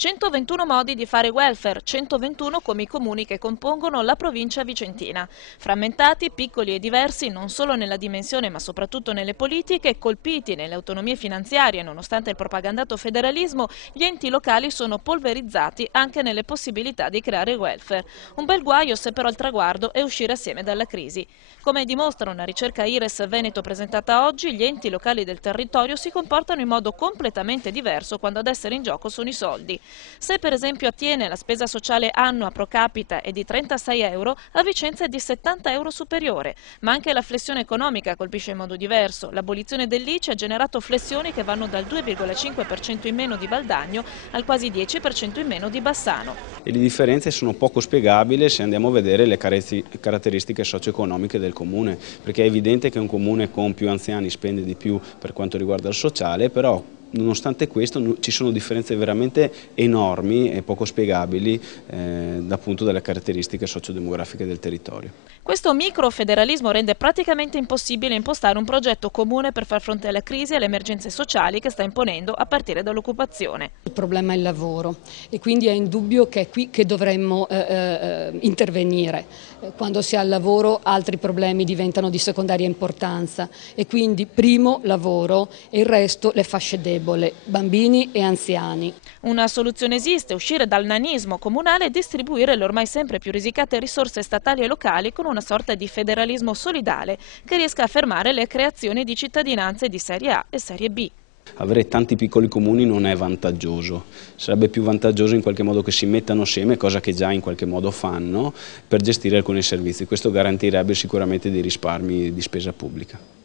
121 modi di fare welfare, 121 come i comuni che compongono la provincia vicentina. Frammentati, piccoli e diversi non solo nella dimensione ma soprattutto nelle politiche, colpiti nelle autonomie finanziarie nonostante il propagandato federalismo, gli enti locali sono polverizzati anche nelle possibilità di creare welfare. Un bel guaio se però il traguardo è uscire assieme dalla crisi. Come dimostra una ricerca IRES Veneto presentata oggi, gli enti locali del territorio si comportano in modo completamente diverso quando ad essere in gioco sono i soldi. Se per esempio a Thiene la spesa sociale annua pro capita è di 36 euro, a Vicenza è di 70 euro superiore. Ma anche la flessione economica colpisce in modo diverso. L'abolizione dell'ICI ha generato flessioni che vanno dal 2,5% in meno di Valdagno al quasi 10% in meno di Bassano. E le differenze sono poco spiegabili se andiamo a vedere le caratteristiche socio-economiche del comune, perché è evidente che un comune con più anziani spende di più per quanto riguarda il sociale, però nonostante questo ci sono differenze veramente enormi e poco spiegabili appunto dalle caratteristiche sociodemografiche del territorio. Questo microfederalismo rende praticamente impossibile impostare un progetto comune per far fronte alle crisi e alle emergenze sociali che sta imponendo a partire dall'occupazione. Il problema è il lavoro e quindi è indubbio che è qui che dovremmo intervenire. Quando si ha il lavoro altri problemi diventano di secondaria importanza e quindi primo lavoro e il resto le fasce deboli. Bambini e anziani. Una soluzione esiste: uscire dal nanismo comunale e distribuire le ormai sempre più risicate risorse statali e locali con una sorta di federalismo solidale che riesca a fermare le creazioni di cittadinanze di serie A e serie B. Avere tanti piccoli comuni non è vantaggioso, sarebbe più vantaggioso in qualche modo che si mettano assieme, cosa che già in qualche modo fanno, per gestire alcuni servizi. Questo garantirebbe sicuramente dei risparmi di spesa pubblica.